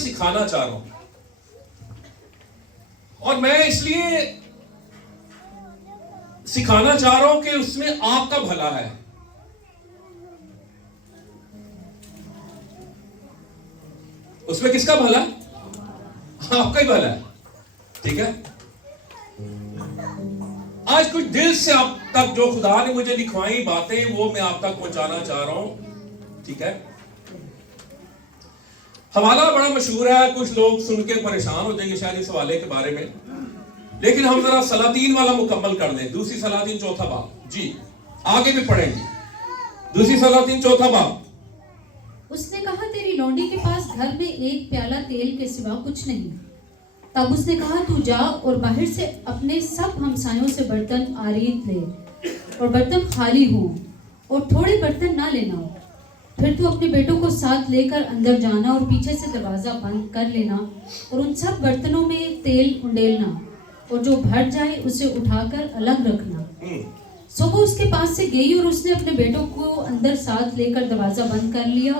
सिखाना चाह रहा हूं, और मैं इसलिए सिखाना चाह रहा हूं कि उसमें आपका भला है। उसमें किसका भला? आपका ही भला है। ठीक है, आज कुछ दिल से आप तक जो खुदा ने मुझे लिखवाई बातें वो मैं आप तक पहुंचाना चाह रहा हूं। ठीक है, हवाला बड़ा मशहूर है, कुछ लोग सुन के परेशान हो जाएंगे शायद इस हवाले के बारे में, लेकिन हम जरा सलातीन वाला मुकम्मल कर लें। दूसरी सलातीन चौथा बाब, जी आगे भी पढ़ेंगे। दूसरी सलातीन चौथा बाब। उसने कहा, तेरी लौंडी के पास घर में एक प्याला तेल के सिवा कुछ नहीं। तब उसने कहा, तू जा और बाहर से अपने सब हमसायों से बर्तन आरीद ले, और बर्तन खाली हो और थोड़े बर्तन ना लेना। फिर तू अपने बेटों को साथ लेकर अंदर जाना और पीछे से दरवाजा बंद कर लेना, और उन सब बर्तनों में तेल उंडेलना, और जो भर जाए उसे उठाकर अलग रखना। सो वो उसके पास से गई और उसने अपने बेटों को अंदर साथ लेकर दरवाजा बंद कर लिया,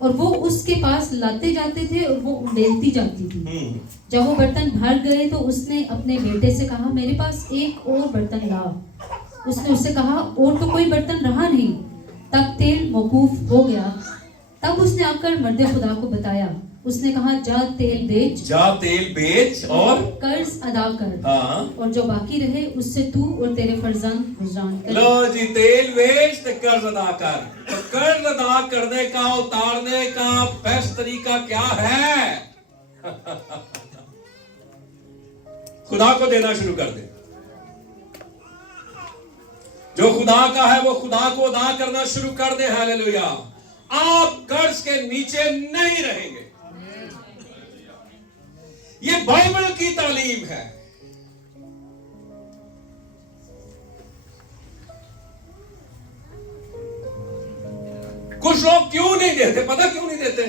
और वो उसके पास लाते जाते थे और वो उंडेलती जाती थी। जब वो बर्तन भर गए तो उसने अपने बेटे से कहा, मेरे पास एक और बर्तन ला। उसने उससे कहा, और तो कोई बर्तन रहा नहीं। तब तेल मौकूफ हो गया। तब उसने आकर मर्द खुदा को बताया। उसने कहा, जा तेल बेच और कर्ज अदा कर। हाँ। और जो बाकी रहे उससे तू और तेरे फर्जंद गुजरान कर। लो जी, तेल बेच तो कर्ज अदा कर। तो कर्ज अदा करने का, उतारने का बेस्ट तरीका क्या है? खुदा को देना शुरू कर दे। जो खुदा का है वो खुदा को अदा करना शुरू कर दे। हालेलुया। आप कर्ज के नीचे नहीं रहेंगे। ये बाइबल की तालीम है। कुछ लोग क्यों नहीं देते, पता क्यों नहीं देते?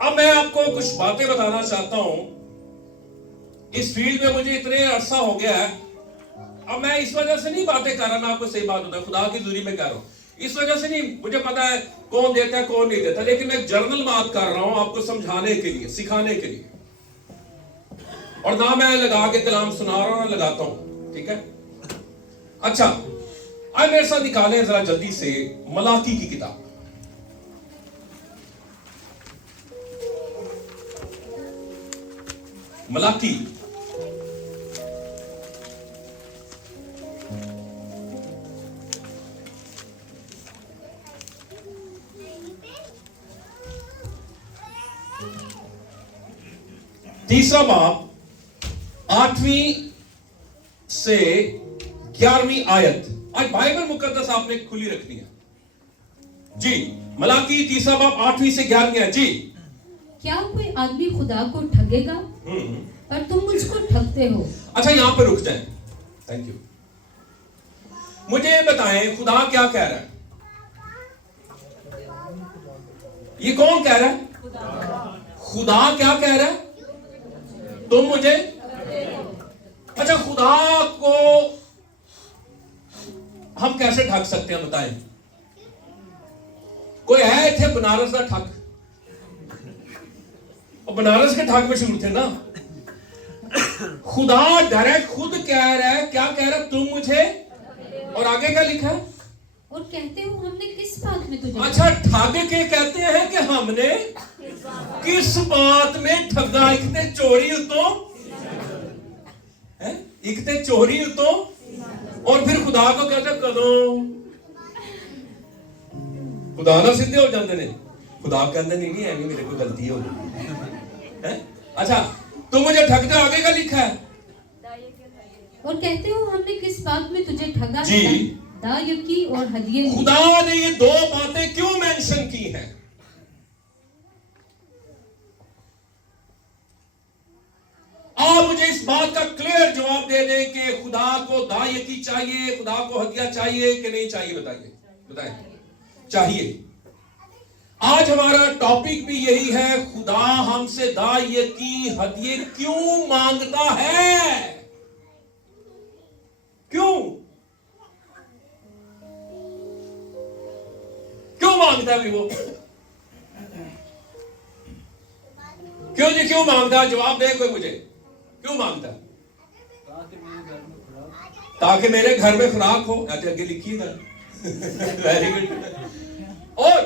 अब मैं आपको कुछ बातें बताना चाहता हूं। इस फील्ड में मुझे इतने अरसा हो गया है। अब मैं इस वजह से नहीं बातें कर रहा, मैं आपको सही बात होता है, खुदा की दूरी में कह रहा हूं। इस वजह से नहीं, मुझे पता है कौन देता है कौन नहीं देता, लेकिन मैं जर्नल बात कर रहा हूं आपको समझाने के लिए, सिखाने के लिए। और ना मैं लगा के कलाम सुना रहा हूं ना लगाता हूं। ठीक है, अच्छा आज मेरे साथ निकालें जरा जल्दी से मलाकी की किताब। मलाकी तीसरा बाब 8वीं से 11वीं आयत। आज बाइबल मुकद्दस आपने खुली रखनी है जी। मलाकी तीसरा बाब 8वीं से 11वीं आयत जी। क्या कोई आदमी खुदा को ठगेगा? पर तुम मुझको ठगते हो। अच्छा, यहां पर रुक जाएं। Thank you. मुझे बताएं खुदा क्या कह रहा है? ये कौन कह रहा है? खुदा क्या कह रहा है? तुम मुझे। अच्छा, खुदा को हम कैसे ठग सकते हैं बताएं? कोई है इतने बनारस का ठग, और बनारस के ठग में शुरू थे ना। खुदा डायरेक्ट खुद कह रहा है, क्या कह रहा है? तुम मुझे, और आगे क्या लिखा है? और कहते हो हमने किस बात में तुझे। अच्छा, ठग के कहते हैं कि हमने किस बात में ठगा? इकते चोरी उतो है, इकते चोरी उतो, और फिर खुदा को कहते कदों खुदा ना सीधे हो जाते ने। खुदा कहते नहीं है, मेरे को गलती हो गई। अच्छा, तो मुझे ठगते, आगे का लिखा है। और कहते हो हमने किस बात में तुझे ठगा जी। दायकी और हदिये। खुदा ने ये दो बातें क्यों मेंशन की हैं? आप मुझे इस बात का क्लियर जवाब दे दें कि खुदा को दायकी चाहिए, खुदा को हदिया चाहिए कि नहीं चाहिए? बताइए। चाहिए। आज हमारा टॉपिक भी यही है, खुदा हमसे दायकी हदिये क्यों मांगता है? क्यों? मांगता है अभी वो? क्यों जी, क्यों मांगता है? जवाब दे कोई मुझे, क्यों मांगता है? ताकि मेरे घर में खुराक हो। अच्छा, आगे लिखिएगा। Very good. और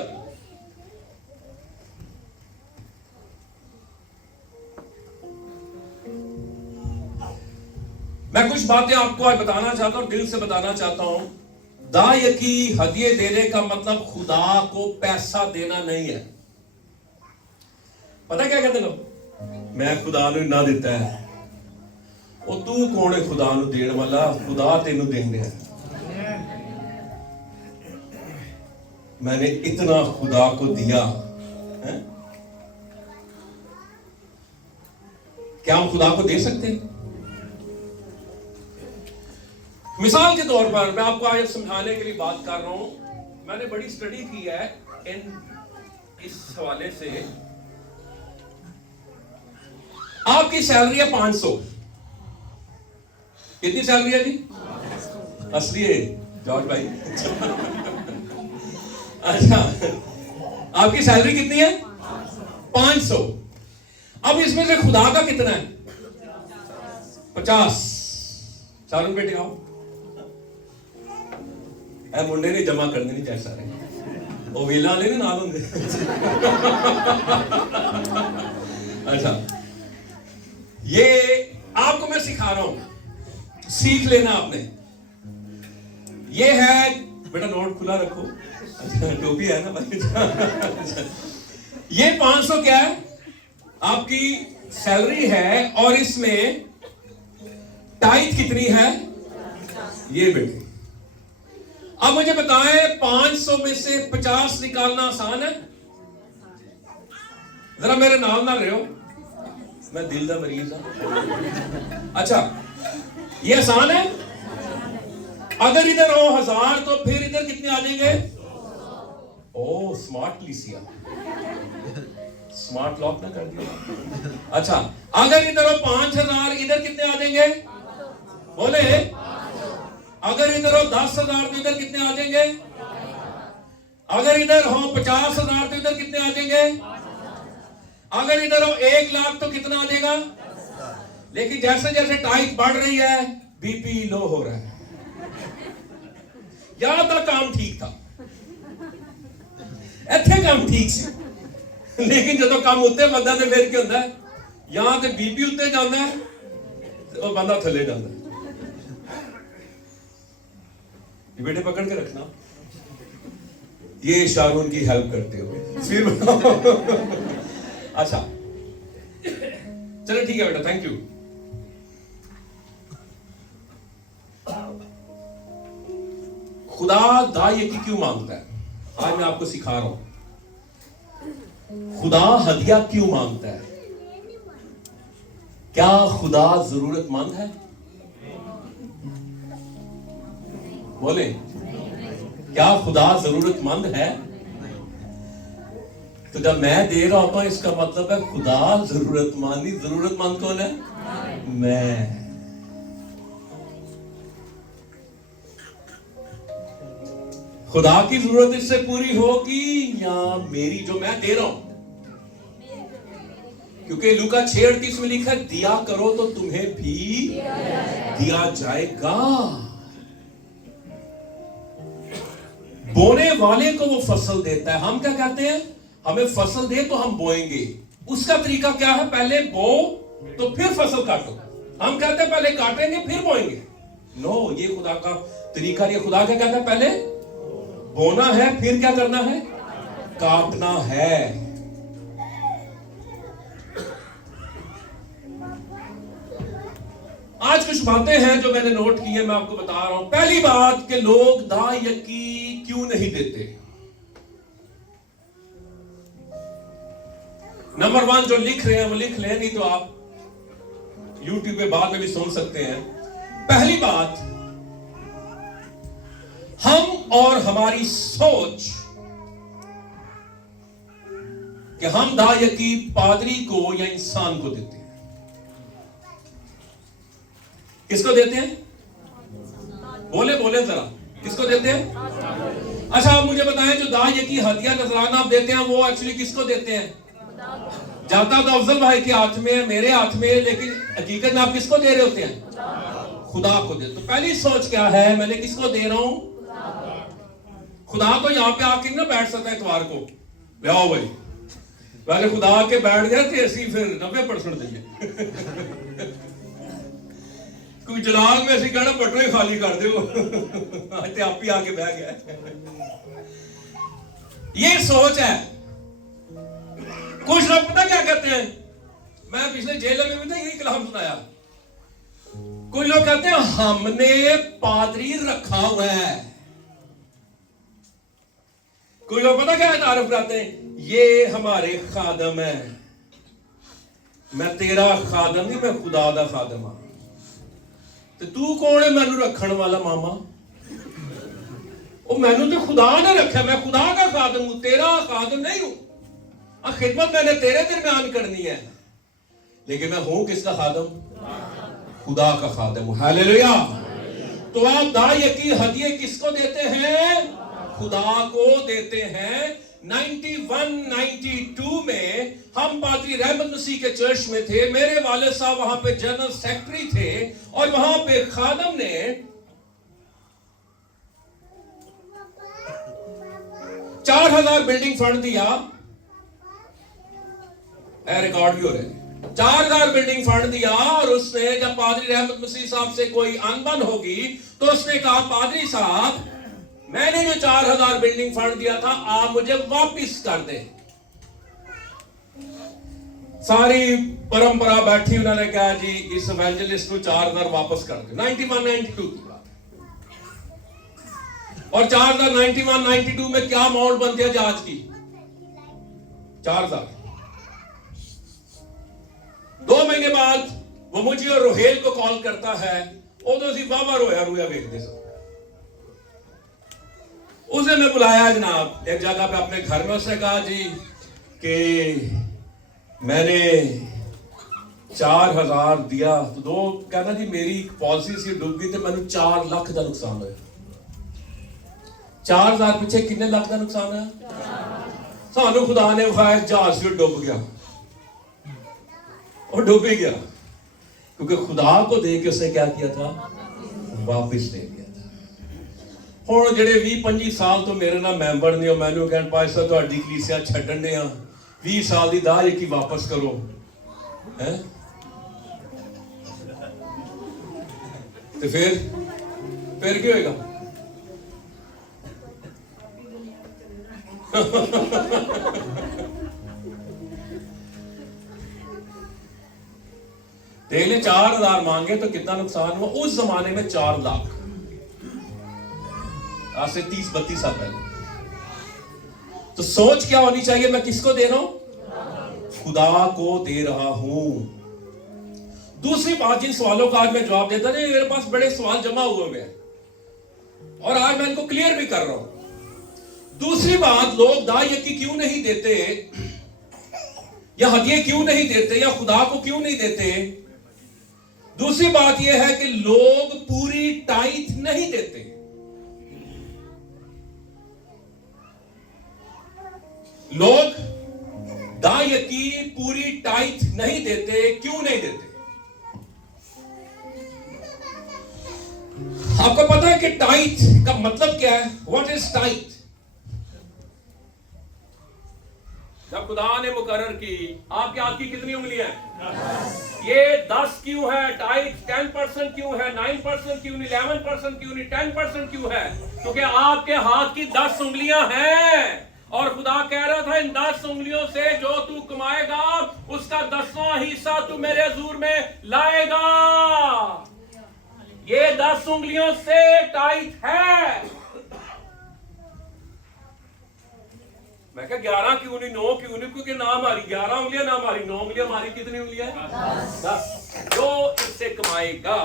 मैं कुछ बातें आपको आज बताना चाहता हूं, दिल से बताना चाहता हूं। दायकी हदिये देने का मतलब खुदा को पैसा देना नहीं है। पता क्या कहते लोग? मैं खुदा नूं ना दिता है। ਉਹ ਤੂੰ ਕੌਣ ਹੈ खुदा ਨੂੰ ਦੇਣ ਵਾਲਾ? खुदा तेनू देने है। मैंने इतना खुदा को दिया है? क्या हम खुदा को दे सकते हैं? मिसाल के तौर पर मैं आपको आज समझाने के लिए बात कर रहा हूं। मैंने बड़ी स्टडी की है इस हवाले से। आपकी सैलरी है 500। कितनी सैलरी है जी? असली है जॉर्ज भाई। अच्छा, आपकी सैलरी कितनी है? 500। अब इसमें से खुदा का कितना है? 50। चारों बेटे आओ। मुंडे ने जमा करने नहीं चाहे सारे, वो वेला वाले ने नाल होंगे। अच्छा, ये आपको मैं सिखा रहा हूं, सीख लेना आपने। ये है बेटा, नोट खुला रखो। अच्छा, टोपी है ना भाई? ये 500 क्या है? आपकी सैलरी है, और इसमें टाइट कितनी है? ये बेटे, अब मुझे बताएं 500 में से 50 निकालना आसान है? जरा मेरे नाल ना रहो, मैं दिल का मरीज हूं। अच्छा, ये आसान है? अगर इधर हो 1000 तो फिर इधर कितने आ जाएंगे? ओ स्मार्ट लिसिया, स्मार्ट लॉक ना कर दिया। अच्छा, अगर इधर हो 5000, इधर कितने आ जाएंगे? बोले। अगर इधर हो 10,000 तो इधर कितने आ जाएंगे? अगर इधर हो 50,000 तो इधर कितने आ जाएंगे? अगर इधर हो 1 लाख तो कितना आ जाएगा? लेकिन जैसे जैसे टाइट बढ़ रही है, बीपी लो हो रहा है। यहां तक काम ठीक था, इत्थे काम ठीक सी, लेकिन जो काम उत्ते बंदा ते फिर क्या होता है? यहां ते बीपी उत्ते जाता है और बंदा थले जाता है। ये बेटे पकड़ के रखना, ये शारून की हेल्प करते हो फिर। अच्छा, चलो ठीक है बेटा, थैंक यू। खुदा दायकी क्यों मांगता है? आज मैं आपको सिखा रहा हूं। खुदा हदिया क्यों मांगता है? क्या खुदा जरूरतमंद है? बोले, क्या खुदा जरूरतमंद है? तो जब मैं दे रहा होता हूं, इसका मतलब है खुदा जरूरतमंद ही। जरूरतमंद कौन है? मैं। खुदा की जरूरत इससे पूरी होगी या मेरी जो मैं दे रहा हूं? क्योंकि लूका 6:38 में लिखा है, दिया करो तो तुम्हें भी दिया जाएगा। बोने वाले को वो फसल देता है। हम क्या कहते हैं? हमें फसल दे तो हम बोएंगे। उसका तरीका क्या है? पहले बो तो फिर फसल काटो। हम कहते हैं पहले काटेंगे फिर बोएंगे। नो, ये खुदा का तरीका। ये खुदा क्या कहता है? पहले बोना है, फिर क्या करना है? काटना है। आज कुछ बातें हैं जो मैंने नोट की है, मैं आपको बता रहा हूं। पहली बात कि लोग दायकी क्यों नहीं देते। नंबर 1 जो लिख रहे हैं वो लिख लें, नहीं तो आप YouTube पे बाद में भी सुन सकते हैं। पहली बात, हम और हमारी सोच कि हम दायकी पादरी को या इंसान को देते हैं। किसको देते हैं? बोले बोले जरा, किसको देते हैं? अच्छा आप मुझे बताएं, जो दाइये की हदिया नजराना आप देते हैं वो एक्चुअली किसको देते हैं? जाता तो अफजल भाई के हाथ में है, मेरे हाथ में है, लेकिन हकीकत में आप किसको दे रहे होते हैं? खुदा को दे। तो पहली सोच क्या है, मैंने किसको दे रहा हूं? खुदा तो यहाँ पे आके ना बैठ सकता है इतवार को, आओ भाई, अगर खुदा आके बैठ गया तो ऐसी फिर 90% देंगे। कोई जलाल में ऐसी कहना बटरे खाली कर दो, आज आप ही आके बह गया। ये सोच है। कुछ लोग पता क्या कहते हैं, मैं पिछले जेल में भी था यही कलाम सुनाया। कुछ लोग कहते हैं हमने पादरी रखा हुआ है। कुछ लोग पता क्या तारीफ करते हैं, ये हमारे खादम है। मैं तेरा खादम नहीं, मैं खुदा दा खादम हां। तो तू कौन है मैनू रखने वाला मामा? ओ मैनू तो खुदा ने रखा, मैं खुदा का खादम हूं, तेरा खादम नहीं हूं। खिदमत मैंने तेरे दरमियान करनी है, लेकिन मैं हूं किसका खादम? खुदा का खादम हूं। हालेलुया। तो आप दाइये की हदिये किसको देते हैं? खुदा को देते हैं। 91-92 में हम पादरी रहमत मसीह के चर्च में थे। मेरे वाले साहब वहां पे जनरल सेक्रेटरी थे और वहां पे खादम ने 4000 बिल्डिंग फंड दिया। रिकॉर्ड भी हो रहे हैं। 4000 बिल्डिंग फंड दिया और उसने जब पादरी रहमत मसीह साहब से कोई अनबन होगी तो उसने कहा, पादरी साहब मैंने जो 4000 बिल्डिंग फंड दिया था आप मुझे वापस कर दे। सारी परंपरा बैठी, उन्होंने कहा जी इस इवेंजलिस्ट को 4000 वापस कर दो। 91-92 की बात। और 4000 91-92 में क्या अमाउंट बनती है जहाज की? 4000। 2 महीने बाद वो मुझे और रोहेल को कॉल करता है। उदो सी बाबा रोया वेखते सब। उसे मैं बुलाया जनाब एक जगह पे अपने घर में। उसने कहा जी कि मैंने 4000 दिया तो दो कहना जी मेरी पॉलिसी सी डूब गई तो मैंने 4 लाख का नुकसान होया। 4000 पीछे कितने लाख का नुकसान है? सानू खुदा ने विखाया जहाज से डूब गया और डूब ही गया, क्योंकि खुदा को दे के उसने क्या किया था? वापिस ले गया था। हुण जेडे 20-25 साल तो मेरे नाल मैंबर ने मैनू कहण पाए साहब तुहाडी कलीसिया छड्डण दे आ 20 साल की दाह की वापस करो है। तो फिर क्या होएगा? देख ले 4000 मांगे तो कितना नुकसान हुआ। उस जमाने में 4 लाख, आज से 30-32 साल पहले। तो सोच क्या होनी चाहिए, मैं किसको दे रहा हूं? खुदा को दे रहा हूं। दूसरी बात, जिन सवालों का आज मैं जवाब देता नहीं, मेरे पास बड़े सवाल जमा हुए हैं और आज मैं इनको क्लियर भी कर रहा हूं। दूसरी बात, लोग दाइये की क्यों नहीं देते, या हदिये क्यों नहीं देते, या खुदा को क्यों नहीं देते? दूसरी बात यह है कि लोग पूरी टाइथ नहीं देते। लोग दाइये की पूरी टाइथ नहीं देते। क्यों नहीं देते? आपको पता है कि टाइथ का मतलब क्या है? What is tithe? जब खुदा ने मुकर्रर की आपके हाथ की कितनी उंगलियां हैं? ये 10 क्यों है? टाइथ 10% क्यों है? 9% क्यों नहीं? 11% क्यों नहीं? 10% क्यों है? क्योंकि आपके हाथ की 10 उंगलियां हैं और खुदा कह रहा था इन 10 उंगलियों से जो तू कमाएगा उसका 10वां हिस्सा तू मेरे हुजूर में लाएगा। ये 10 उंगलियों से टाइथ है। मैं क्या 11 क्यों नहीं, 9 क्यों नहीं? क्योंकि ना हमारी 11 उंगलियां, ना हमारी 9 उंगलियां, हमारी कितनी उंगलियां? 10। जो इससे कमाएगा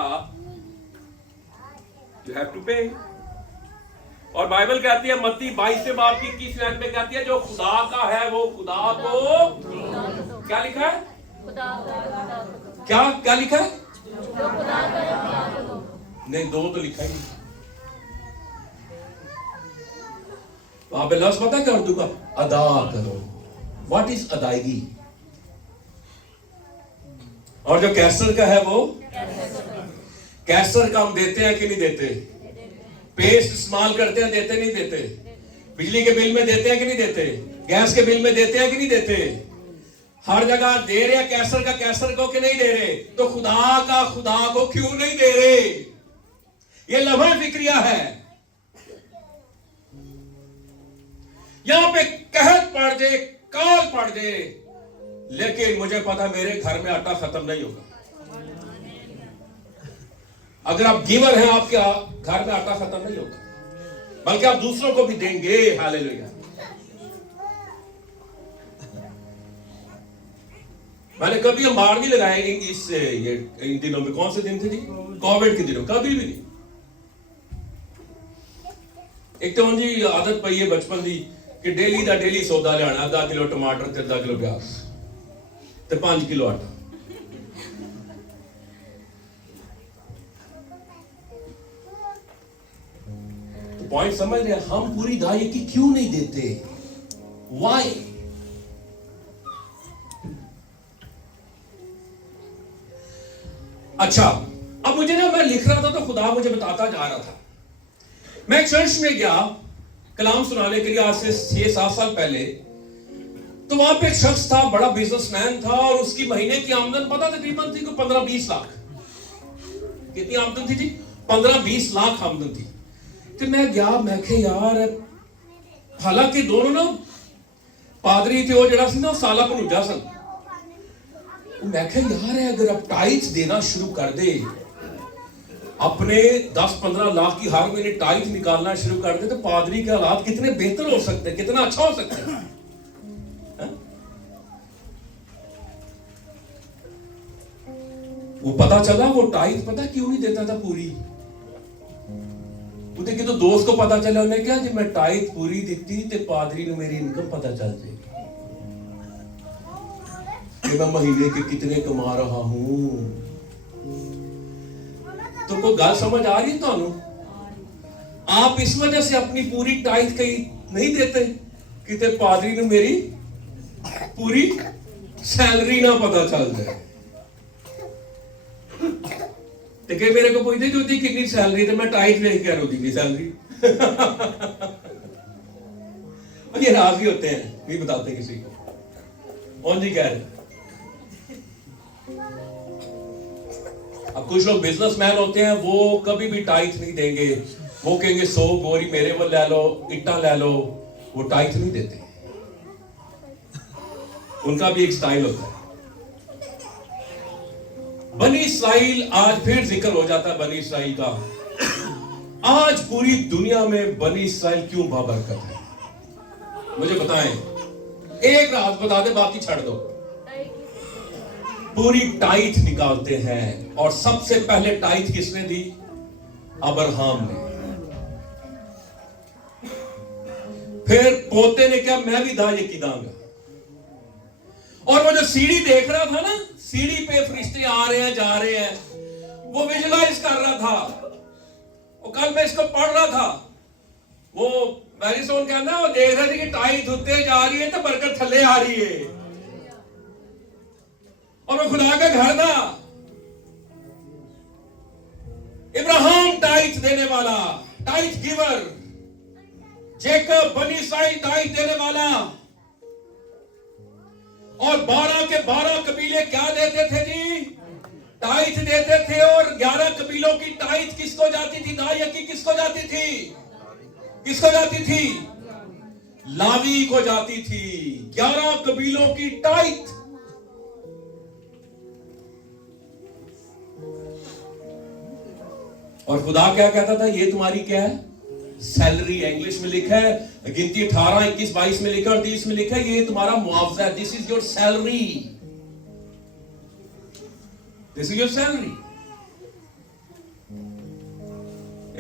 यू हैव टू पे। और बाइबल कहती है मत्ती 22 बाब की 21 लाइन में कहती है जो खुदा का है वो खुदा को क्या लिखा है? क्या लिखा है? नहीं, 2 तो लिखा ही नहीं। वहां पे लफ्ज पता क्या उर्दू का? अदा करो। व्हाट इज अदायगी? और जो कैसर का है वो कैसर का हम देते हैं कि नहीं देते? पेस्ट इस्तेमाल करते हैं, देते नहीं देते? बिजली के बिल में देते हैं कि नहीं देते? गैस के बिल में देते हैं कि नहीं देते? हर जगह दे रहे हैं कैसर का कैसर को कि नहीं दे रहे? तो खुदा का खुदा को क्यों नहीं दे रहे? ये लम्हा फिक्रिया है। यहां पे कहत पड़ जाए, काल पड़ जाए, लेकिन मुझे पता मेरे घर में आटा खत्म नहीं होगा। अगर आप गिवर हैं, आपके घर में आटा खत्म नहीं होगा, बल्कि आप दूसरों को भी देंगे। हालेलुया। मैंने कभी अंबार नहीं लगाया ये इन दिनों में। कौन से दिन थे जी? कोविड के दिनों। कभी भी नहीं। एक तो जी आदत पई है बचपन की कि डेली का डेली सौदा लिया, आधा किलो टमाटर ते आधा किलो प्याज ते 5 किलो आटा। तो पॉइंट समझ रहे हैं? हम पूरी दायित्व क्यों नहीं देते? वाई? अच्छा, अब मुझे ना, मैं लिख रहा था तो खुदा मुझे बताता जा रहा था। मैं एक चर्च में गया कलाम सुनाने के लिए आज से 6-7 साल पहले। तो वहां पे एक शख्स था, बड़ा बिजनेसमैन था, और उसकी महीने की आमदन पता तकरीबन थी 15-20 लाख। कितनी आमदन थी जी? 15-20 लाख आमदन थी। तो मैं गया, मैं कहा यार, हालांकि दोनों ना पादरी थे, वो जरा सी ना साला भनूजा सन। मैं कहा यार, अगर आप टाइट्स देना शुरू कर दे, अपने 10-15 लाख की हर महीने टाइट निकालना शुरू कर दे, तो पादरी के हालात कितने बेहतर हो सकते हैं, कितना अच्छा हो सकता है। वो पता चला, वो टाइट पता क्यों नहीं देता था पूरी? उसे कि तो दोस्त को पता चला, उन्हें क्या जी मैं टाइट पूरी दी ते पादरी ने मेरी इनकम पता चल जाएगी कि मैं महीने के कितने कमा रहा हूं। तो कोई गल समझ आ रही है ਤੁਹਾਨੂੰ? आप इस वजह से अपनी पूरी टाइट कहीं नहीं देते कि ते पादरी ने मेरी पूरी सैलरी ना पता चल जाए। ते कई मेरे को पूछते जो कितनी सैलरी, तो मैं टाइट देख के रोती थी सैलरी। और ये राजी होते हैं, नहीं बताते किसी को। और जी कह रहे, अब कुछ लोग बिजनेसमैन होते हैं, वो कभी भी टाइट नहीं देंगे। वो कहेंगे 100 बोरी मेरे वो ले लो, इट्टा ले लो। वो टाइट नहीं देते। उनका भी एक स्टाइल होता है। बनी इस्राइल, आज फिर जिक्र हो जाता है बनी इस्राइल का। आज पूरी दुनिया में बनी इस्राइल क्यों बाबरकत है? मुझे बताएं, एक रात बता दे, बाकी छड़ दो। पूरी टाइट निकालते हैं। और सबसे पहले टाइट किसने दी? अब्राहम ने। फिर पोते ने क्या, मैं भी दाये की दांगा। और वो जो सीढ़ी देख रहा था ना, सीढ़ी पे फरिश्ते आ रहे हैं, जा रहे हैं, वो विजुलाइज कर रहा था। वो कल मैं इसको पढ़ रहा था, वो मैरिसन कहना, वो देख रहे थे कि टाइट होते जा रही है तो बरकत थल्ले आ रही है। और वो खुदा का घर था। इब्राहिम टाइट देने वाला, टाइट गिवर। जेकब बनी इस्राइल टाइट देने वाला। और 12 के 12 कबीले क्या देते थे जी? टाइट देते थे। और 11 कबीलों की टाइट किसको जाती थी? दाया की किसको जाती थी? किसको जाती थी? लावी को जाती थी। 11 कबीलों की टाइट। और खुदा क्या कहता था? ये तुम्हारी क्या है? सैलरी है। इंग्लिश में लिखा है, गिनती 18, 21, 22 में लिखा और 30 में लिखा है, ये तुम्हारा मुआवजा है। This is your salary. This is your salary.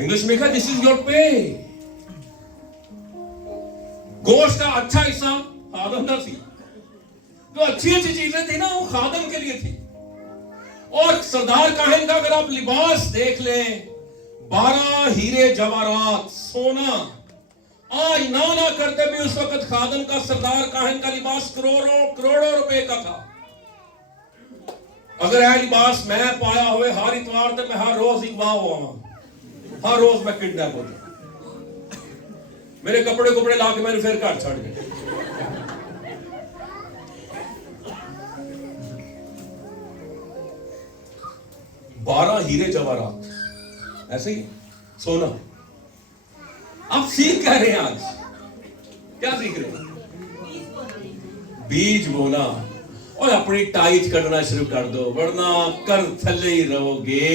English में लिखा, दिस इज योर पे। गोश्त का अच्छा हिस्सा खादम का थी। जो अच्छी अच्छी चीजें थी ना, वो खादम के लिए थी। और सरदार काहिन का अगर आप लिबास देख लें, 12 हीरे जवाहरात, सोना आज ना करते भी उस वक्त खादम का सरदार काहन का लिबास करोड़ों रुपए का था। अगर यह लिबास मैं पाया हुए हर इतवार तो मैं हर रोज इकवा हुआ, हर रोज मैं किडनैप होता, मेरे कपड़े ला के मैंने फिर घर छड़ गए। बारह हीरे जवाहरात, ऐसे ही सोना। आप सीख कह रहे हैं, आज क्या सीख रहे हैं? बीज बोना और अपनी टाइट करना शुरू कर दो, वरना कर थले ही रहोगे।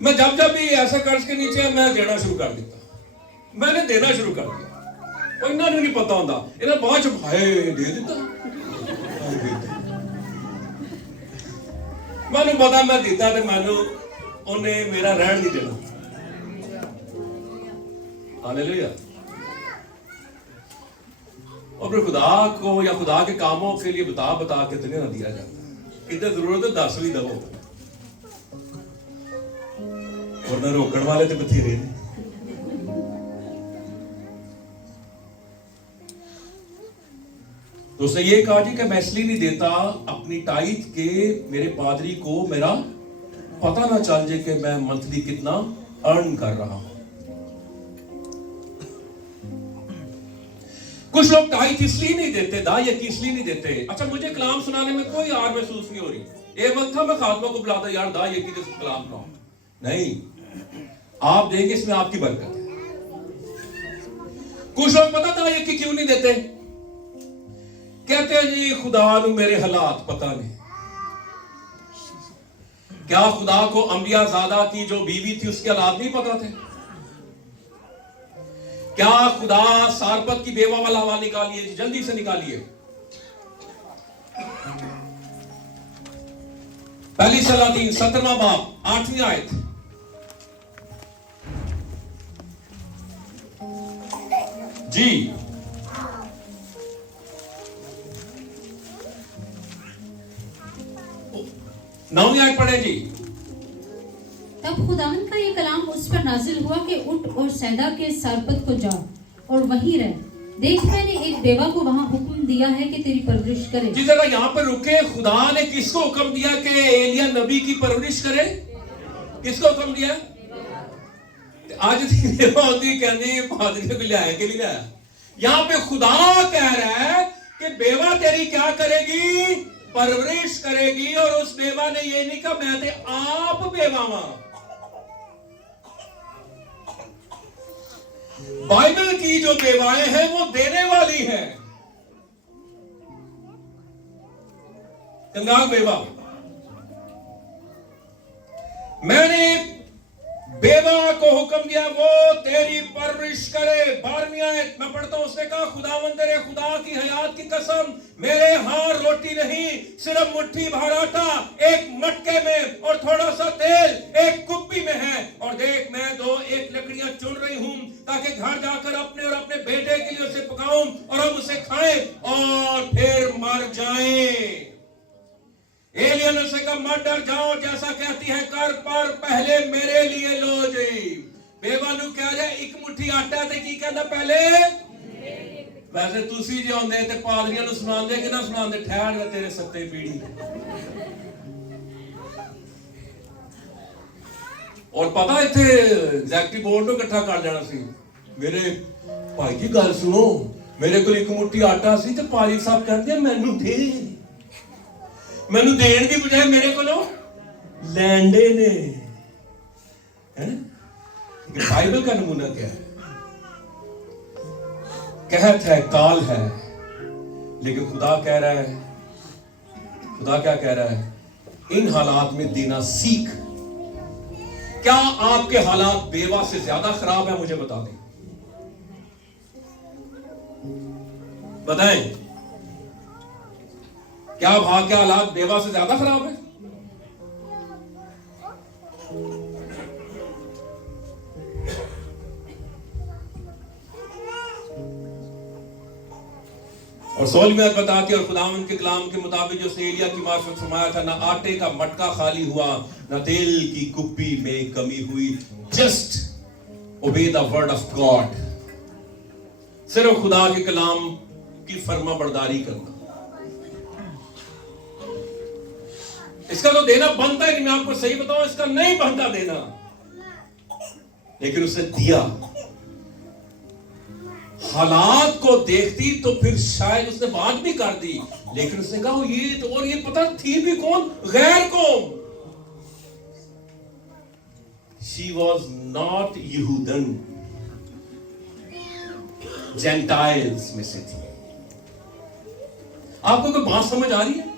मैं जब भी ऐसा कर्ज के नीचे मैं देना शुरू कर देता, मैंने देना शुरू कर दिया। और इन्होंने नहीं पता होता, इन्हें बाद च भाई दे देता, मैंने पता मैं देता तो मैंने उन्हें मेरा रहन नहीं देना। हालेलुया। और फिर खुदा को या खुदा के कामों के लिए बता के इतने ना दिया जाता। इधर जरूरत है 10 भी दबो, और ना रोकण वाले तो बथेरे ने। तो उसने ये कहा जी कि मैं इसलिए नहीं देता अपनी टाइट के मेरे पादरी को मेरा पता ना चल जाए कि मैं मंथली कितना अर्न कर रहा हूं। कुछ लोग टाइट इसलिए नहीं देते, दायक इसलिए नहीं देते। अच्छा, मुझे कलाम सुनाने में कोई आर महसूस नहीं हो रही। एक वक्त था मैं खातमा को बुलाता, यार दायक की कलाम सुनाओ। नहीं, आप देंगे इसमें आपकी बरकत है। कुछ लोग पता दायक की क्यों नहीं देते? कहते हैं जी खुदा नू मेरे हालात पता नहीं। क्या खुदा को अंबिया ज़ादा की जो बीवी थी उसके हालात नहीं पता थे? क्या खुदा सारपत की बेवा वाला हवा निकालिए, जल्दी से निकालिए। पहली सलातीन 17वां बाब 8वीं आयत। जी 9वीं आयत पढ़े जी। तब खुदावन का ये कलाम उस पर नाजिल हुआ कि उठ और सैदा के सारपत को जा और वहीं रह। देख, मैंने एक बेवा को वहां हुक्म दिया है कि तेरी परवरिश करे। जी जरा यहाँ पर रुके। खुदा ने किसको हुक्म दिया कि एलिया नबी की परवरिश करे? किसको हुक्म दिया? आज बेवा होती कहनी पादरी को लिया के लिए आया। यहाँ पे खुदा कह रहा है कि बेवा तेरी क्या करेगी? परवरिश करेगी। और उस बेवा ने ये नहीं कहा मैं ते आप बेवा। बाइबल की जो बेवाएं हैं वो देने वाली हैं। कंगाल बेवा, मैंने बेवा को हुक्म दिया वो तेरी परवरिश करे। 12वीं आयत मैं पढ़ता हूं। उसने कहा खुदावंद तेरे खुदा की हयात की कसम, मेरे हाथ रोटी नहीं, सिर्फ मुट्ठी भर आटा एक मटके में और थोड़ा सा तेल एक कुप्पी में है। और देख, मैं एक लकड़ियां चुन रही हूं ताकि घर जाकर अपने और अपने बेटे के लिए उसे पकाऊं और हम उसे खाएं और फिर मर जाएं। एलिया ने उसे कहा मत डर जाओ, जैसा कहती है कर, पर पहले मेरे लिए लो जी। बेवा नू कह रहा एक मुट्ठी आटा ते की कहंदा पहले। वैसे तुसी जे आंदे ते पादरियां नू सुनांदे कि ना सुनांदे? ठहर वे तेरे सत्ते पीड़ी। और पता इत्थे एग्जीक्यूटिव बोर्ड नू इकट्ठा कर जाना सी। मेरे भाई जी गल सुनो, मेरे को एक मुट्ठी आटा सी ते पाजी साहब कहंदे मैनू दे। मैनू देन की बजाय मेरे को लैंडे ने। बाइबल का नमूना क्या है? कहत है काल है, लेकिन खुदा कह रहा है, खुदा क्या कह रहा है? इन हालात में देना सीख। क्या आपके हालात बेवा से ज्यादा खराब है? मुझे बता दें, बताएं। क्या भाग के हालात बेवा से ज्यादा खराब है? और 16वीं आयत बताती है और खुदावंद के कलाम के मुताबिक जो एलिया की मार्फत फरमाया था, ना आटे का मटका खाली हुआ, ना तेल की कुप्पी में कमी हुई। Just obey the word of God, सिर्फ खुदा के कलाम की फर्मा बरदारी करना। इसका तो देना बनता ही नहीं, मैं आपको सही बताऊं, इसका नहीं बनता देना, लेकिन उसने दिया। हालात को देखती तो फिर शायद उसने बात भी कर दी, लेकिन उसने कहा ये तो, और ये पता थी भी कौन, गैर कौम। शी वॉज नॉट यहूदन, जेंटाइल्स में से थी। आपको कोई बात समझ आ रही है?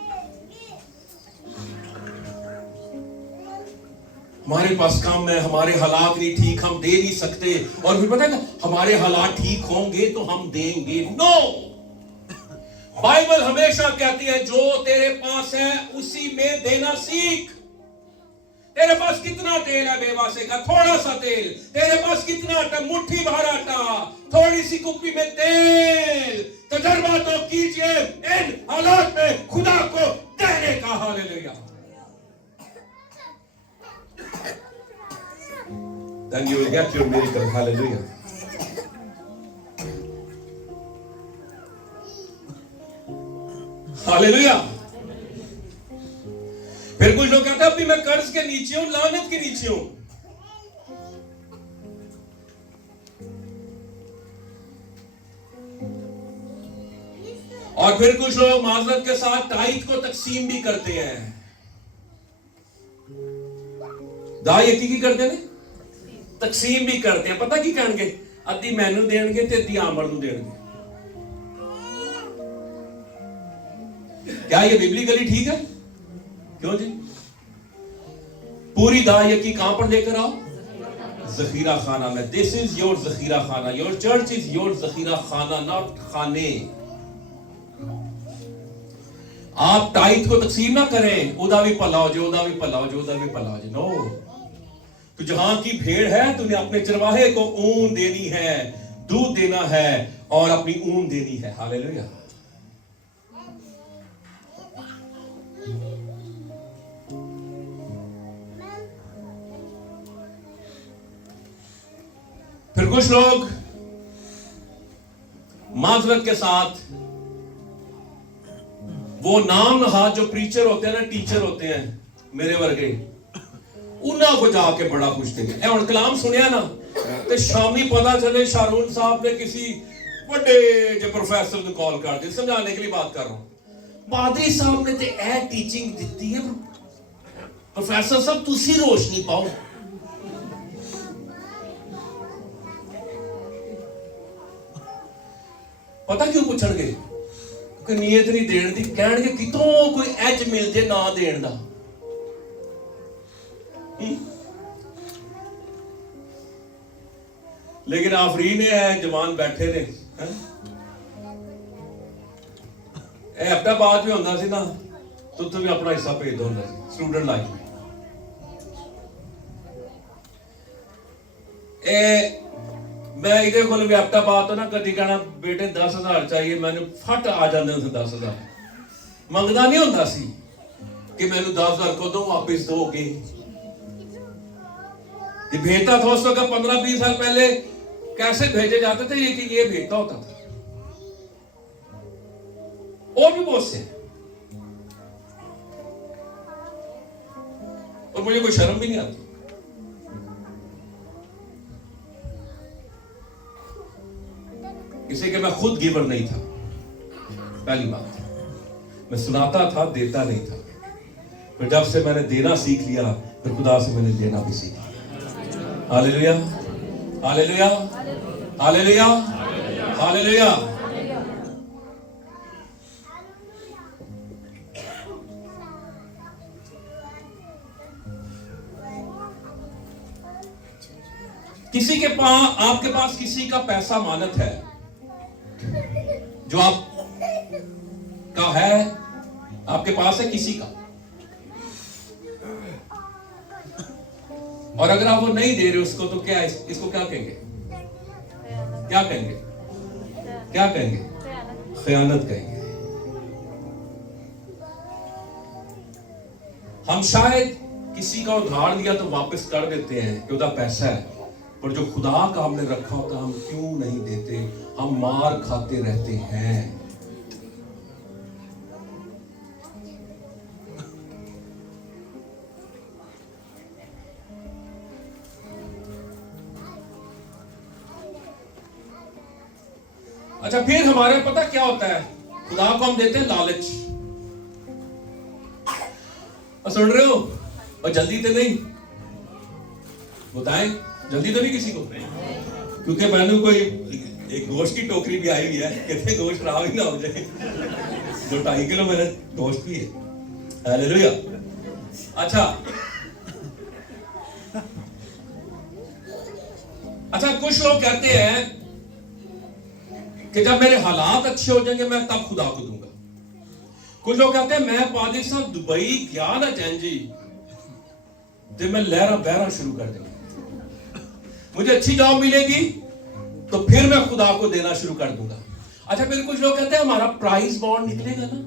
हमारे पास कम है, हमारे हालात नहीं ठीक, हम दे नहीं सकते, और फिर पता है ना, हमारे हालात ठीक होंगे तो हम देंगे। नो, बाइबल हमेशा कहती है जो तेरे पास है उसी में देना सीख। तेरे पास कितना तेल है बेवासे का? थोड़ा सा तेल। तेरे पास कितना आटा? मुट्ठी भर आटा, थोड़ी सी कुप्पी में तेल। तजर्बा तो कीजिए इन हालात में खुदा को देने का। Hallelujah. Then you will get your miracle. Hallelujah. Hallelujah. फिर कुछ लोग कहते हैं अभी मैं कर्ज के नीचे हूं, लानत के नीचे हूं। और फिर कुछ लोग माजरत के साथ टाइट को तकसीम भी करते हैं। दाई की करते हैं, तकसीम भी करते हैं। पता की कहणगे, अद्धी मैनू देणगे ते अद्धी आमर नू देणगे। क्या ये बिब्लिकली ठीक है? क्यों जी? पूरी दाई की कहां पर लेकर आओ? जखीरा खाना में। दिस इज योर जखीरा खाना। योर चर्च इज योर जखीरा खाना, नॉट खाने। आप टाइट को तकसीम ना करें, उदा भी भला हो जाए, उदा भी भला हो जाए, उदा भी भला हो जाए। नो, तो जहां की भेड़ है तूने अपने चरवाहे को ऊन देनी है, दूध देना है और अपनी ऊन देनी है। हालेलुया। फिर कुछ लोग माजरत के साथ वो नाम नहाद जो प्रीचर होते हैं ना, टीचर होते हैं मेरे वर्गे, उन्होंने को जाके बड़ा पूछते हैं। हम कलाम सुनिया ना, तो शामी पता चले शारून साहब ने किसी बड़े जो प्रोफेसर को कॉल कर दी, समझाने के लिए बात कर रहा हूं। पादरी साहब ने तो ए टीचिंग दी है, प्रोफेसर साहब तुसी रोशनी पाओ। पता क्यों पूछणगे? क्योंकि नीयत नहीं देण दी, कहणगे कितों कोई एज मिल जे ना देण दा। लेकिन आफरीन है, जवान बैठे ने, हफ्ता बाद भी होंदा सी ना, तो भी अपना हिस्सा भेज दो होंदा सी स्टूडेंट लाइफ में। मैं इहदे कोल भी हफ्ता बाद तो ना कदी कहना बेटे 10,000 चाहिए, मैंने फट आ जाते उसे 10,000 मंगदा नहीं होंदा सी कि मैंने 10,000 को दो वापिस दोगे। भेजता था उस वक्त 15-20 साल पहले कैसे भेजे जाते थे, ये भेजता होता था। और भी बहुत से, और मुझे कोई शर्म भी नहीं आती। इसे कि मैं खुद गिवर नहीं था, पहली बात। मैं सुनाता था, देता नहीं था। फिर जब से मैंने देना सीख लिया, फिर खुदा से मैंने देना भी सीखा। Hallelujah, hallelujah, hallelujah, hallelujah. किसी के पास, आपके पास किसी का पैसा मानत है जो आप का है, आपके पास है किसी का, और अगर आप वो नहीं दे रहे उसको, तो क्या इसको क्या कहेंगे? क्या कहेंगे? क्या कहेंगे? खयानत कहेंगे। हम शायद किसी का उधार दिया तो वापस कर देते हैं कि उसका पैसा है, पर जो खुदा का हमने रखा होता हम क्यों नहीं देते, हम मार खाते रहते हैं। अच्छा, फिर हमारे पता क्या होता है, खुदा को हम देते हैं लालच। और सुन रहे हो, और जल्दी तो नहीं बताएं, जल्दी तो नहीं किसी को, क्योंकि मैंने कोई एक गोश्त की टोकरी भी आई हुई है, कहते गोश्त खराब ही ना हो जाए। 2-2.5 किलो मेरा गोश्त भी है। हालेलुया। अच्छा, कुछ लोग कहते हैं कि जब मेरे हालात अच्छे हो जाएंगे मैं तब खुदा को दूंगा। कुछ लोग कहते हैं मैं पादी साहब दुबई गया ना चैन जी, तो मैं लहरा बहरा शुरू कर दूंगा, मुझे अच्छी जॉब मिलेगी तो फिर मैं खुदा को देना शुरू कर दूंगा। अच्छा, फिर कुछ लोग कहते हैं हमारा प्राइस बॉन्ड निकलेगा ना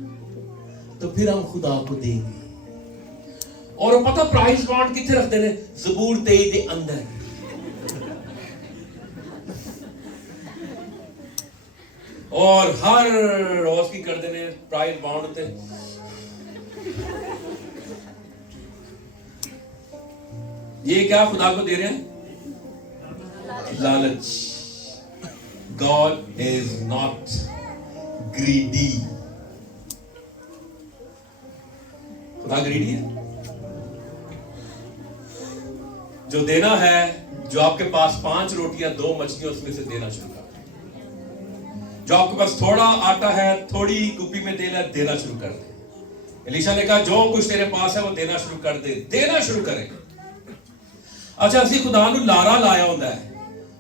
तो फिर हम खुदा को देंगे। और पता प्राइस बॉन्ड कितने रखते हैं? ज़बूर 23 के अंदर। और हर रोज की कर देने प्राइस बाउंड होते। ये क्या खुदा को दे रहे हैं? लालच। God is not greedy. खुदा ग्रीडी है? जो देना है, जो आपके पास 5 रोटियां 2 मछलियां उसमें से देना शुरू कर। जो आपके पास थोड़ा आटा है, थोड़ी कुप्पी में तेल है, देना शुरू कर दे। एलीशा ने कहा जो कुछ तेरे पास है वो देना शुरू कर दे, देना शुरू करे। अच्छा, असि खुदा नू लारा लाया होता है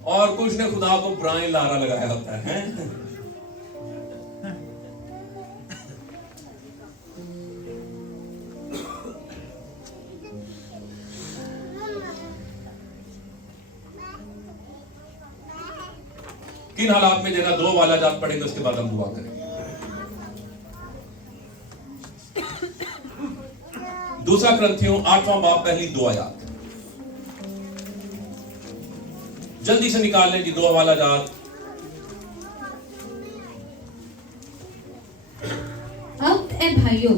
और कुछ ने खुदा को बुराई लारा लगाया होता है। किन हालात में देना? 2 वाला जात पढ़ेंगे, उसके बाद हम दुआ करेंगे। 2 क्रंथियों 8वां बाब पहली 2 आयत जल्दी से निकाल लें जी। 2 वाला जात। अब ए भाइयों,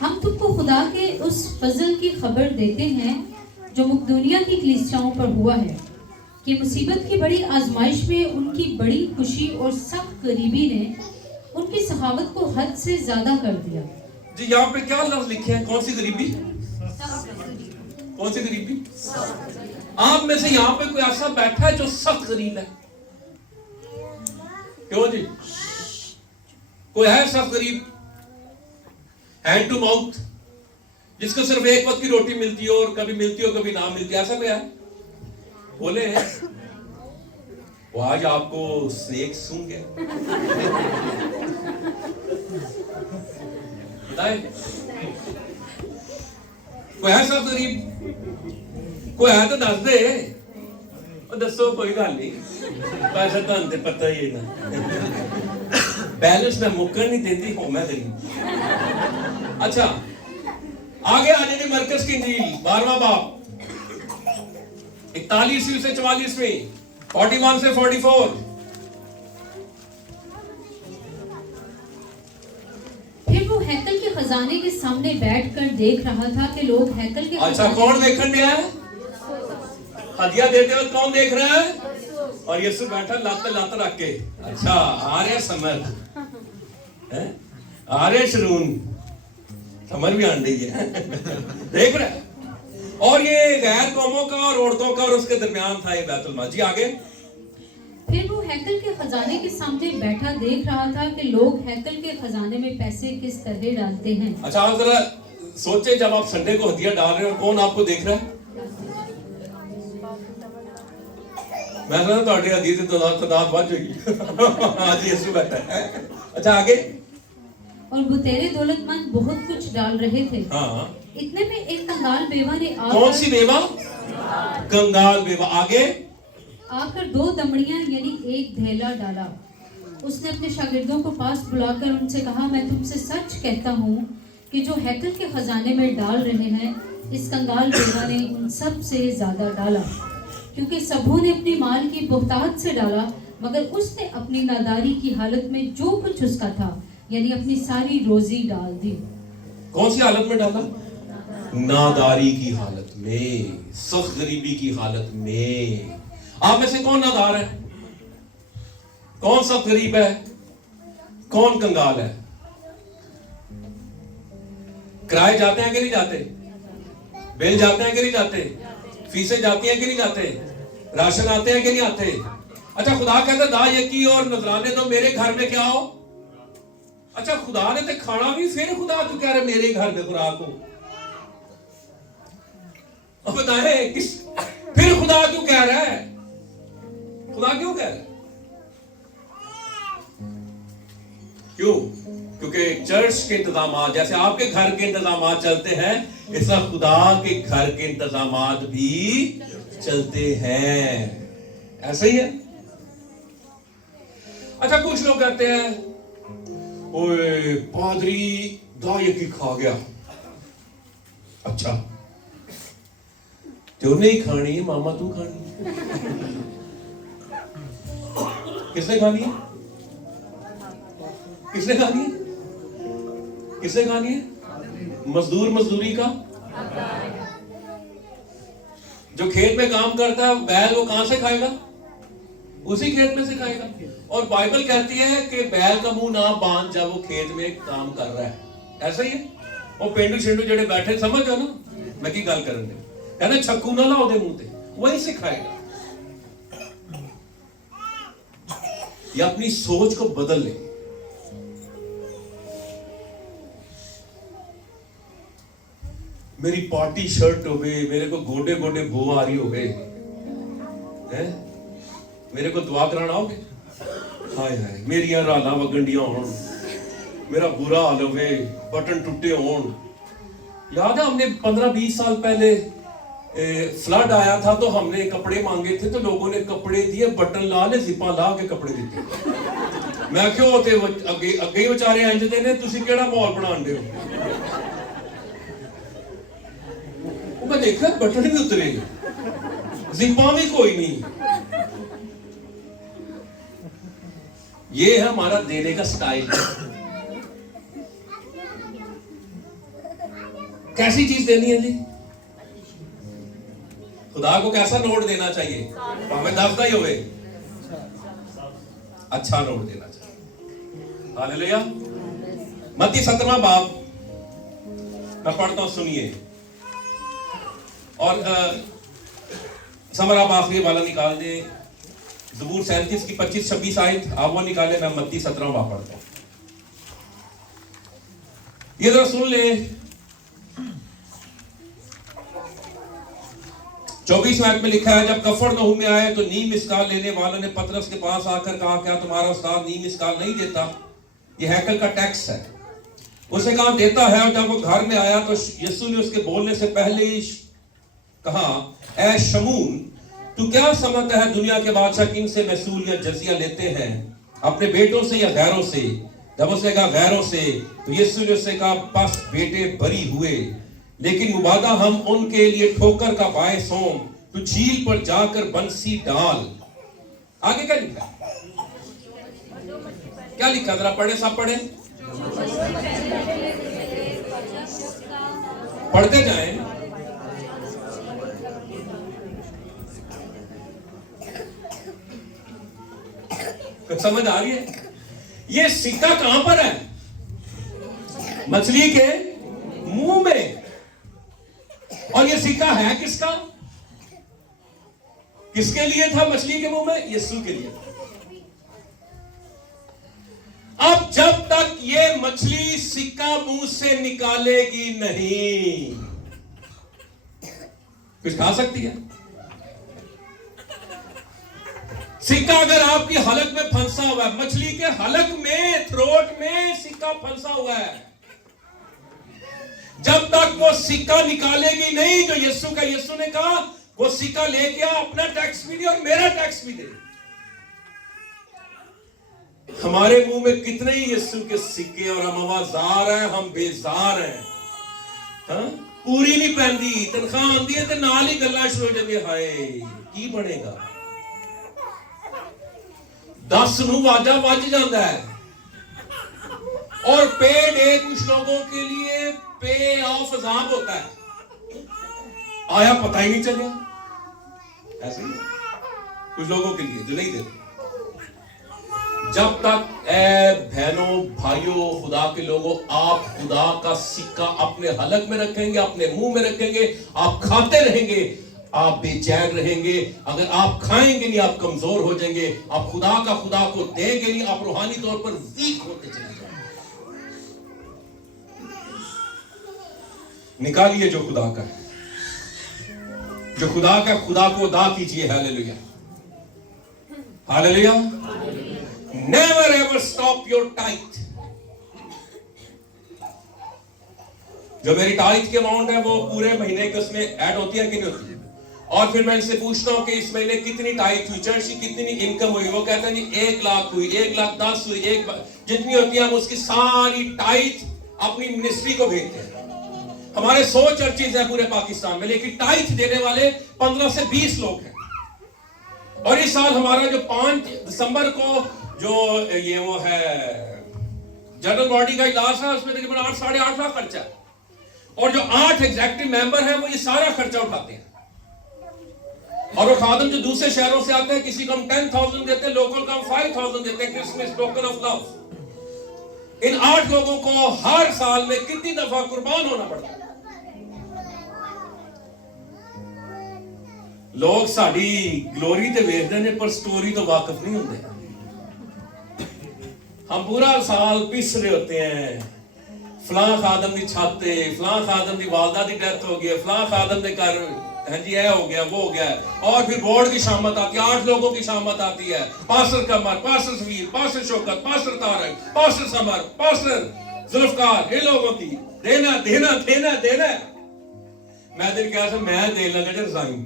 हम तुमको खुदा के उस फजल की खबर देते हैं जो मकदूनिया की कलीसियाओं पर हुआ है, कि मुसीबत की बड़ी आजमाइश में उनकी बड़ी खुशी और सख्त गरीबी ने उनकी सखावत को हद से ज्यादा कर दिया। जी, यहाँ पे क्या लफ्ज लिखे हैं? कौन सी गरीबी? कौन सी गरीबी? आप में से यहाँ पे कोई ऐसा बैठा है जो सख्त गरीब है? क्यों जी? कोई है सख्त गरीब? हैंड टू माउथ, जिसको सिर्फ एक वक्त की रोटी मिलती हो और कभी मिलती हो कभी ना मिलती, ऐसा कोई है? बोले हैं वो आज आपको स्नेक सूंघ गया। कोई है सब गरीब? कोई है तो दस दे। और दसो, कोई गल नहीं, पैसा तो पता ही है ना, बैलेंस में मुक्कन नहीं देती हो मैं गरीब। अच्छा, आगे आ जाए मरकज की इंजील 12वां बाब 41वीं से 44वीं, 41 से 44। फिर वो हैकल के खजाने के सामने बैठकर देख रहा था कि लोग हैकल के अच्छा, कौन देखने दिया है? हदिया देते वक्त कौन देख रहा है? और यीशु बैठा लात लात रख के। अच्छा, आ रहे समझ, आ रहे शरून, समझ भी आन रही है। देख रहे। और ये गैर कौमों का और औरतों का और उसके दरमियान था ये बैतुल माल। जी आगे। फिर वो हैकल के खजाने के सामने बैठा देख रहा था कि लोग हैकल के खजाने में पैसे किस तरह डालते हैं। अच्छा, आप जरा सोचे, जब आप संडे को हदिया डाल रहे हो, कौन आपको देख रहा है? मैं समझा ਤੁਹਾਡੇ हदीस की तादाद बढ़ जाएगी। आज यीशु बैठा है। अच्छा, आगे। और वो तेरे दौलतमंद बहुत कुछ डाल रहे थे। हाँ। इतने में एक कंगाल बेवा ने कौन सी बेवा? कंगाल बेवा। आगे। आकर 2 दमड़ियां यानी एक धेला डाला। उसने अपने शागिर्दों को पास बुलाकर उनसे कहा, मैं तुमसे सच कहता हूँ कि जो हैकल के खजाने में डाल रहे हैं, इस कंगाल बेवा ने उन सब से ज्यादा डाला, क्योंकि सबों ने अपनी माल की बहुतायत से डाला, मगर उसने अपनी नादारी की हालत में जो कुछ उसका था, यानी अपनी सारी रोजी डाल दी। कौन सी हालत में डाला? नादारी की हालत में, सख्त गरीबी की हालत में। आप में से कौन नादार है? कौन सख्त गरीब है? कौन कंगाल है? किराए जाते हैं कि नहीं जाते? बिल जाते हैं कि नहीं जाते? फीसें जाती हैं कि नहीं जाते? राशन आते हैं कि नहीं आते? अच्छा, खुदा कहता दा यकी और नजराने तो मेरे घर में क्या हो। अच्छा, खुदा ने तो खाना भी, फिर खुदा क्यों कह रहे मेरे घर में खुराक हो? अब बताएं किस, फिर खुदा क्यों कह रहा है? खुदा क्यों कह रहा है? क्यों? क्योंकि चर्च के इंतजाम, जैसे आपके घर के इंतजाम चलते हैं, इस तरह खुदा के घर के इंतजाम भी चलते हैं। ऐसा ही है। अच्छा, कुछ लोग कहते हैं ओए पादरी दाई की खा गया। अच्छा, तो नहीं खानी, मामा तू खानी। किसने खानी है? किसने खानी है? किसने खानी है? मजदूर मजदूरी का। जो खेत में काम करता है बैल, वो कहां से खाएगा? उसी खेत में से खाएगा। और बाइबल कहती है कि बैल का मुंह ना बांध जब वो खेत में काम कर रहा है। ऐसा ही है। और पेंडू शेंडू जेडे बैठे, समझ जाओ ना मैं की गल करन दे, कहना छक्कू ना लाओ दे मुंह ते, वही से खाएगा। या अपनी सोच को बदल ले। मेरी पार्टी शर्ट हो गई, मेरे को गोडे गोडे बो आ रही हो गए हैं, मेरे को दुआ कराना होगे? हाय हाय, मेरिया राला वगंडियां होन, मेरा बुरा हाल हो गए, बटन टूटे होन। याद है हमने 15-20 साल पहले फ्लड आया था तो हमने कपड़े मांगे थे, तो लोगों ने कपड़े दिए, बटन ला ले, जिपा ला के कपड़े दिते। मैं क्यों होते अगे अगे ही बेचारे अंजदे ने, तुसी केड़ा माहौल बनान दे हो। मैं देखा बटन भी उतरे, जिपा भी कोई नहीं। ये है हमारा देने का स्टाइल। कैसी चीज देनी है जी? खुदा को कैसा नोट देना चाहिए? हमें 10 ही होवे, अच्छा नोट देना चाहिए। हालेलुया। मत्ती 17वां बाब मैं पढ़ता हूं, सुनिए। और समर आप आखिरी वाला निकाल दे, ज़बूर 37 की 25-26 आयत आप वो निकाले, मैं मत्ती 17वां बाब पढ़ता हूं। ये जरा सुन ले। 24 आयत में लिखा है, जब कफरनहूम में आए तो नीम मिस्काल लेने वालों ने पतरस के पास आकर कहा, क्या तुम्हारा उस्ताद नीम मिस्काल नहीं देता? ये हैकल का टैक्स है। उसे कहा देता है। और जब वो घर में आया तो यीशु ने उसके बोलने से पहले ही कहा, ऐ शमून, तू क्या समझता है दुनिया के बादशाह किन से महसूल या जजिया लेते हैं, अपने बेटों से या गैरों से? जब उसने कहा गैरों से, तो यीशु ने उससे कहा, बस बेटे बरी हुए, लेकिन मुबादा हम उनके लिए ठोकर का बायस हों। तू झील पर जाकर बंसी डाल। आगे क्या लिखा है? क्या लिखा, जरा पढ़े, सब पढ़े, पढ़ते जाएं। कुछ समझ आ रही है? ये सिक्का कहां पर है? मछली के मुंह में। और ये सिक्का है किसका? किसके लिए था मछली के मुंह में? यीशु के लिए। अब जब तक ये मछली सिक्का मुंह से निकालेगी नहीं, कुछ खा सकती है? सिक्का अगर आपकी हलक में फंसा हुआ है, मछली के हलक में, थ्रोट में सिक्का फंसा हुआ है, जब तक वो सिक्का निकालेगी नहीं, जो यीशु ने कहा वो सिक्का लेके आ, अपना टैक्स भी दे और मेरा टैक्स भी दे। हमारे मुंह में कितने ही यीशु के सिक्के, और हम आवाजार हैं, हम बेजार हैं। हाँ? पूरी नहीं पहनती, तनख्वाह आती है तो नाल ही गल्लां शुरू हो जाती, हाय ਕੀ ਬਣੇਗਾ? 10 ਨੂੰ वाजा ਵੱਜ ਜਾਂਦਾ है और पे डे कुछ लोगों के लिए पे ऑफ अजाब होता है, आया पता ही नहीं चला। ऐसे ही कुछ लोगों के लिए जो नहीं देते। जब तक बहनों भाइयों खुदा के लोगों आप खुदा का सिक्का अपने हलक में रखेंगे, अपने मुंह में रखेंगे, आप खाते रहेंगे, आप बेचैन रहेंगे। अगर आप खाएंगे नहीं आप कमजोर हो जाएंगे, आप खुदा को देंगे नहीं, आप रूहानी तौर पर वीक होते चले जाएंगे। निकालिए जो खुदा का है, जो खुदा का, खुदा को अदा कीजिए। Hallelujah, hallelujah. Never ever stop your tithe. जो मेरी टाइथ की अमाउंट है वो पूरे महीने के उसमें ऐड होती है कि नहीं होती? और फिर मैं इनसे पूछता हूं कि इस महीने कितनी टाइथ हुई, चर्च की कितनी इनकम हुई? वो कहते हैं जी 1 लाख हुई, 1,10,000 हुई, जितनी होती है हम उसकी सारी टाइथ अपनी मिनिस्ट्री को भेजते हैं। हमारे 100 चर्चेज हैं पूरे पाकिस्तान में, लेकिन टाइथ देने वाले 15 से 20 लोग हैं। और इस साल हमारा जो 5 दिसंबर को जो ये वो है जनरल बॉडी का इजलास है, उसमें तकरीबन 8-8.5 लाख खर्चा है। और जो 8 एग्जीक्यूटिव मेंबर हैं वो ये सारा खर्चा उठाते हैं। और वो खादम जो दूसरे शहरों से आते हैं, किसी को हम 10,000 देते हैं, लोकल को हम 5,000 देते हैं, क्रिसमस टोकन ऑफ लव। इन 8 लोगों को हर साल में कितनी दफा कुर्बान होना पड़ता है? लोग साड़ी ग्लोरी ते वेखते हैं पर स्टोरी तो वाकिफ नहीं होते। हम पूरा साल पिस रहे होते हैं, फलां खादम की छाते, फलां खादम की वालदा की डेथ हो गई, फलां खादम के घर हाँ जी ये हो गया वो हो गया। और फिर बोर्ड की शामत आती है, 8 लोगों की शामत आती है, pastor Qamar, pastor Saveer, pastor Shaukat, pastor Tarak, pastor Samar, pastor Zulfikar, इन लोगों की देना देना देना देना। मैं दिन क्या था, मैं दे लगा जब साइन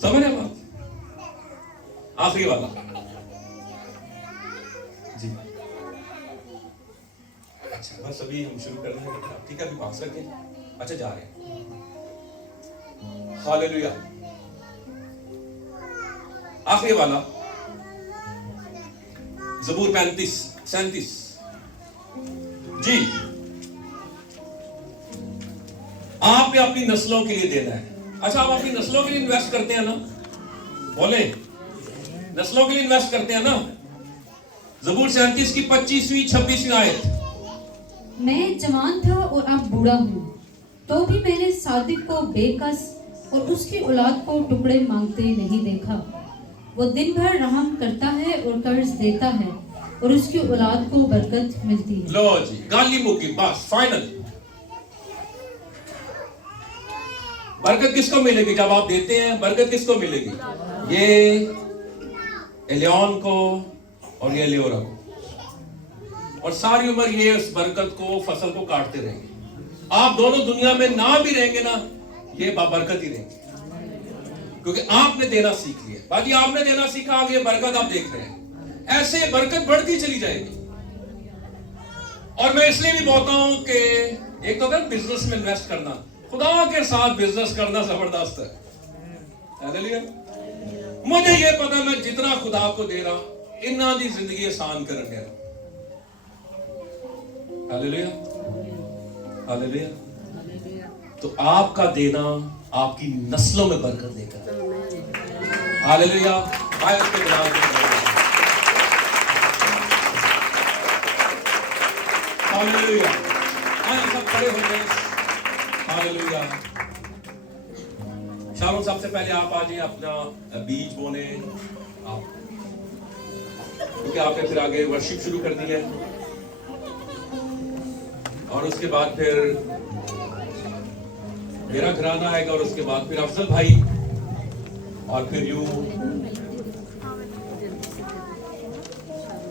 समझ रहे बात? आखिरी वाला जी। अच्छा बस अभी हम शुरू कर रहे हैं, ठीक है? अभी पास रखें। अच्छा जा रहे हैं। हालेलुया। आखिरी वाला ज़बूर 35-37 जी। आपने अपनी नस्लों के लिए देना है। अच्छा आप अपनी नस्लों के लिए इन्वेस्ट करते हैं ना? बोले नस्लों के लिए इन्वेस्ट करते हैं ना? ज़बूर 37 की 25वीं-26वीं आयत। मैं जवान था और अब बूढ़ा हूँ, तो भी मैंने सादिक को बेकस और उसकी औलाद को टुकड़े मांगते नहीं देखा। वो दिन भर रहम करता है और कर्ज देता है और उसकी औलाद को बरकत मिलती है। लो जी, गाली मुकी, बस फाइनल। बरकत किसको मिलेगी जब आप देते हैं? बरकत किसको मिलेगी? ये एलियन को और ये लियोरा को। और सारी उम्र ये उस बरकत को, फसल को काटते रहेंगे। आप दोनों दुनिया में ना भी रहेंगे ना, ये बरकत ही रहेंगे, क्योंकि आपने देना सीख लिया। बाकी आपने देना सीखा, आगे बरकत आप देख रहे हैं। ऐसे बरकत बढ़ती चली जाएगी। और मैं इसलिए भी बोलता हूं कि एक तो अगर बिजनेस में इन्वेस्ट करना, खुदा के साथ बिजनेस करना जबरदस्त है। हालेलुया। मुझे ये पता मैं जितना खुदा को दे रहा इन्ना दी जिंदगी आसान कर रहा। Hallelujah, hallelujah. तो आपका देना आपकी नस्लों में बरकत देगा। हालेलुया। आए उसके गुलाम हालेलुया। आए सब खड़े हो गए। हालेलुया। शालों सबसे पहले आप आ जाइए अपना बीज बोने, आप क्योंकि आपने फिर आगे वर्शिप शुरू कर दी है। और उसके बाद फिर मेरा घराना आएगा और उसके बाद फिर अफजल भाई और फिर यू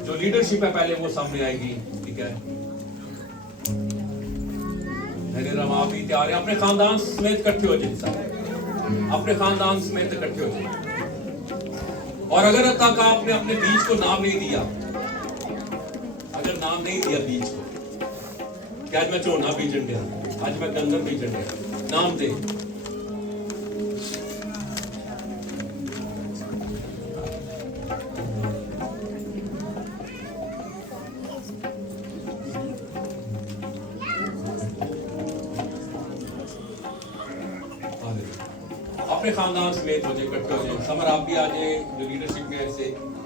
जो लीडरशिप है पहले वो सामने आएगी। ठीक है, मेरे राम आप भी तैयार हैं? अपने खानदान समेत इकट्ठे हो जाए, अपने खानदान समेत इकट्ठे हो जाए। और अगर तक आपने अपने बीज को नाम नहीं दिया, अगर नाम नहीं दिया बीज को, कि आज मैं झोना बीजन दिया, आज मैं गंदम बीजन दिया, नाम दे। अपने खानदान समेत हो जाए, इकट्ठे हो जाए। समर आप भी आ जाए, जो लीडरशिप में ऐसे